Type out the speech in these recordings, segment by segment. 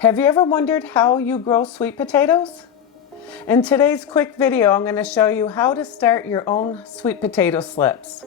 Have you ever wondered how you grow sweet potatoes? In today's quick video, I'm going to show you how to start your own sweet potato slips.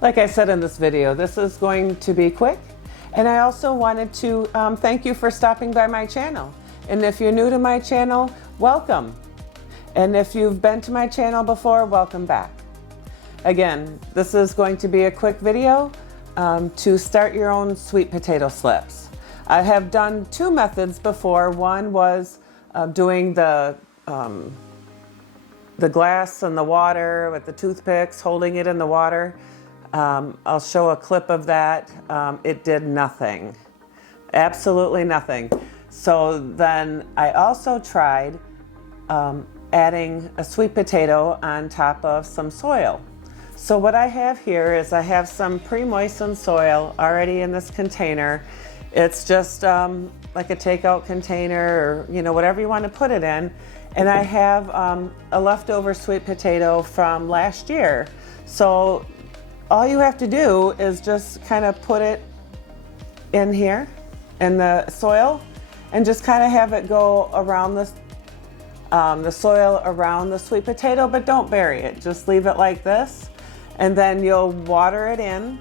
Like I said in this video, this is going to be quick, and I also wanted to thank you for stopping by my channel. And if you're new to my channel, welcome. And if you've been to my channel before, welcome back. Again, this is going to be a quick video to start your own sweet potato slips. I have done two methods before. One was doing the glass and the water with the toothpicks, holding it in the water. I'll show a clip of that. It did nothing, absolutely nothing. So then I also tried adding a sweet potato on top of some soil. So what I have here is I have some pre-moistened soil already in this container. It's just like a takeout container, or whatever you want to put it in. And I have a leftover sweet potato from last year. So all you have to do is just kind of put it in here in the soil and just kind of have it go around the soil around the sweet potato, but don't bury it. Just leave it like this, and then you'll water it in.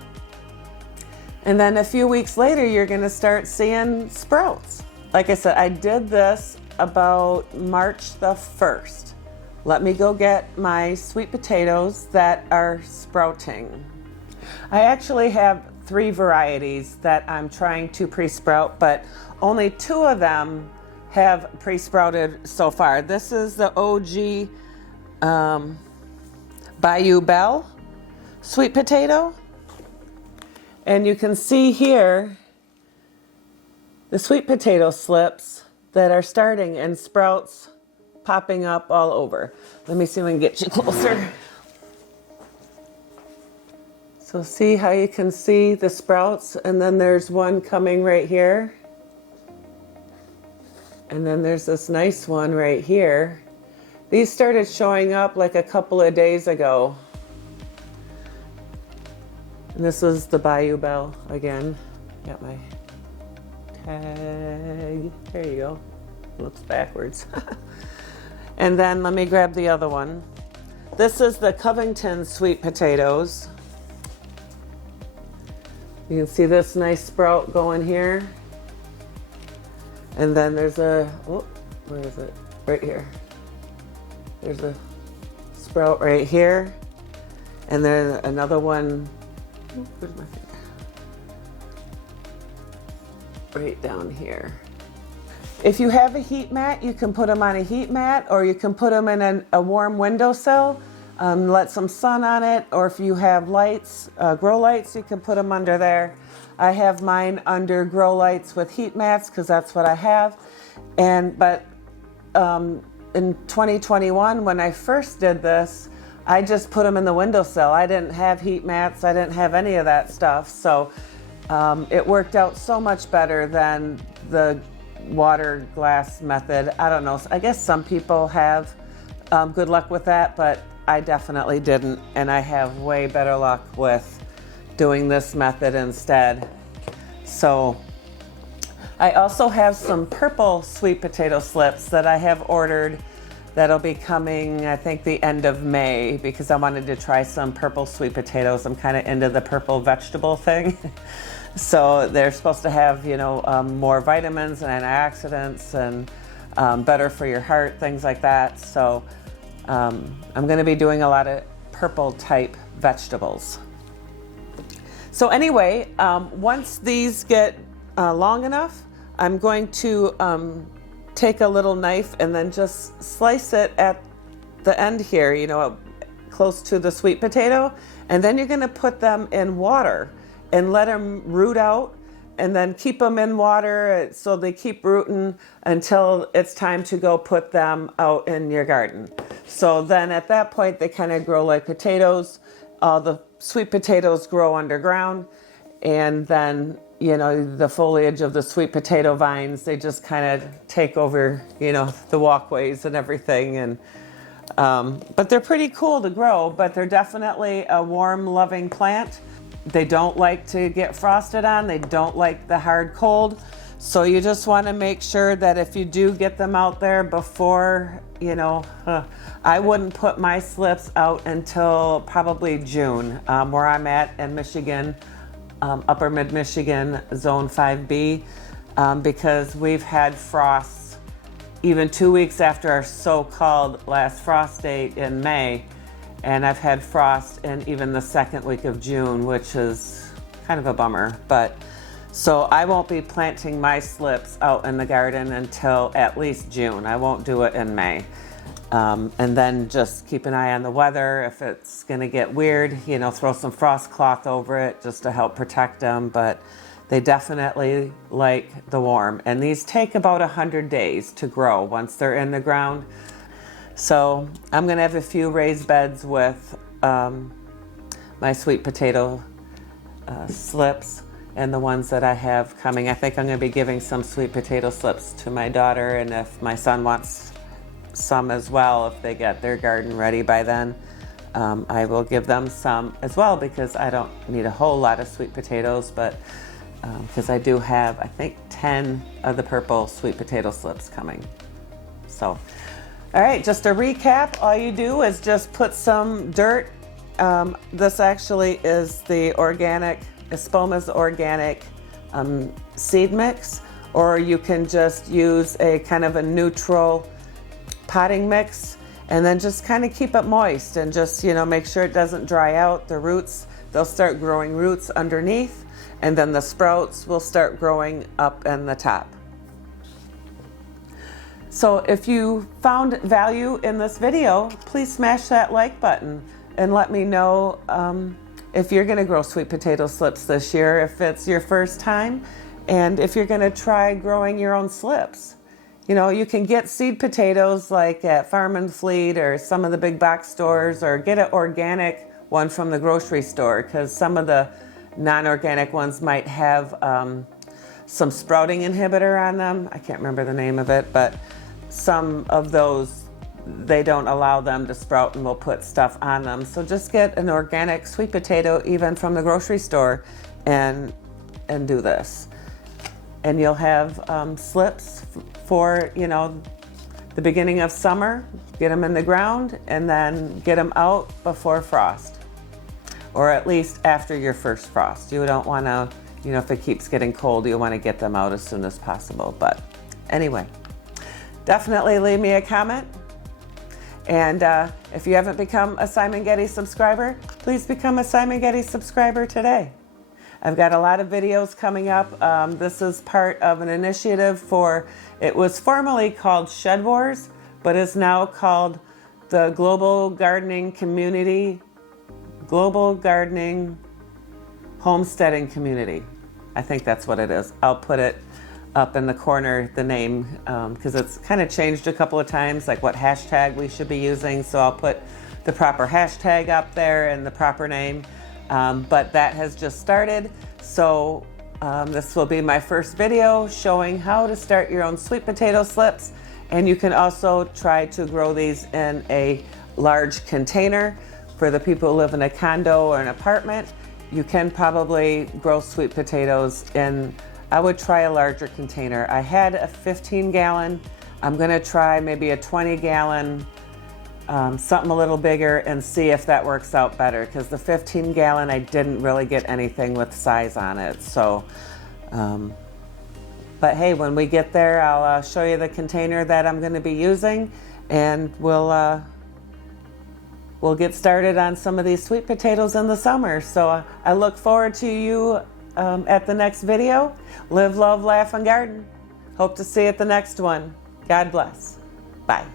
And then a few weeks later, you're going to start seeing sprouts. Like I said, I did this about March the 1st. Let me go get my sweet potatoes that are sprouting. I actually have 3 varieties that I'm trying to pre-sprout, but only 2 of them have pre-sprouted so far. This is the OG Bayou Belle sweet potato. And you can see here the sweet potato slips that are starting and sprouts popping up all over. Let me see if I can get you closer. So see how you can see the sprouts, and then there's one coming right here. And then there's this nice one right here. These started showing up like a couple of days ago. And this is the Bayou Belle again. Got my tag. There you go. Looks backwards. And then let me grab the other one. This is the Covington sweet potatoes. You can see this nice sprout going here. And then there's a, oh, where is it? Right here. There's a sprout right here. And then another one, where's my finger? Right down here. If you have a heat mat, you can put them on a heat mat, or you can put them in a warm windowsill. Let some sun on it, or if you have lights, grow lights, you can put them under there. I have mine under grow lights with heat mats because that's what I have. But in 2021, when I first did this, I just put them in the windowsill. I didn't have heat mats. I didn't have any of that stuff. So it worked out so much better than the water glass method. I don't know. I guess some people have good luck with that, but I definitely didn't, and I have way better luck with doing this method instead. So I also have some purple sweet potato slips that I have ordered that'll be coming, I think, the end of May, because I wanted to try some purple sweet potatoes. I'm kind of into the purple vegetable thing. So they're supposed to have, more vitamins and antioxidants and better for your heart, things like that. So I'm going to be doing a lot of purple type vegetables. So anyway, once these get long enough, I'm going to take a little knife and then just slice it at the end here, close to the sweet potato. And then you're going to put them in water and let them root out and then keep them in water so they keep rooting until it's time to go put them out in your garden. So then at that point, they kind of grow like potatoes. All the sweet potatoes grow underground, and then, you know, the foliage of the sweet potato vines, they just kind of take over, you know, the walkways and everything. And but they're pretty cool to grow, but they're definitely a warm, loving plant. They don't like to get frosted on. They don't like the hard cold. So you just want to make sure that if you do get them out there before, you know, I wouldn't put my slips out until probably June, where I'm at in Michigan, upper mid-Michigan, zone 5B, because we've had frosts even 2 weeks after our so-called last frost date in May. And I've had frost in even the second week of June, which is kind of a bummer. But so I won't be planting my slips out in the garden until at least June. I won't do it in May. And then just keep an eye on the weather. If it's gonna get weird, you know, throw some frost cloth over it just to help protect them. But they definitely like the warm. And these take about 100 days to grow once they're in the ground. So I'm gonna have a few raised beds with my sweet potato slips and the ones that I have coming. I think I'm gonna be giving some sweet potato slips to my daughter, and if my son wants some as well, if they get their garden ready by then, I will give them some as well, because I don't need a whole lot of sweet potatoes, but because I do have, I think, 10 of the purple sweet potato slips coming. So. All right, just to recap, all you do is just put some dirt. This actually is the organic, Espoma's organic seed mix, or you can just use a kind of a neutral potting mix, and then just kind of keep it moist and just, you know, make sure it doesn't dry out. The roots, they'll start growing roots underneath, and then the sprouts will start growing up in the top. So if you found value in this video, please smash that like button and let me know if you're gonna grow sweet potato slips this year, if it's your first time, and if you're gonna try growing your own slips. You know, you can get seed potatoes like at Farm and Fleet or some of the big box stores, or get an organic one from the grocery store, because some of the non-organic ones might have some sprouting inhibitor on them. I can't remember the name of it, but some of those, they don't allow them to sprout and will put stuff on them. So just get an organic sweet potato, even from the grocery store, and do this. And you'll have slips for, you know, the beginning of summer. Get them in the ground and then get them out before frost, or at least after your first frost. You don't want to, you know, if it keeps getting cold, you want to get them out as soon as possible. But anyway, definitely leave me a comment. And if you haven't become a Simongetti subscriber, please become a Simongetti subscriber today. I've got a lot of videos coming up. This is part of an initiative for, it was formerly called Shedwars, but is now called the Global Gardening Community, Global Gardening Homesteading Community. I think that's what it is. I'll put it up in the corner, the name, because it's kind of changed a couple of times, like what hashtag we should be using. So I'll put the proper hashtag up there and the proper name. But that has just started. So this will be my first video showing how to start your own sweet potato slips. And you can also try to grow these in a large container. For the people who live in a condo or an apartment, you can probably grow sweet potatoes in, I would try a larger container. I had a 15-gallon. I'm gonna try maybe a 20-gallon, something a little bigger, and see if that works out better, because the 15-gallon, I didn't really get anything with size on it. So, but hey, when we get there, I'll show you the container that I'm gonna be using, and we'll get started on some of these sweet potatoes in the summer. So I look forward to you at the next video. Live, love, laugh, and garden. Hope to see you at the next one. God bless. Bye.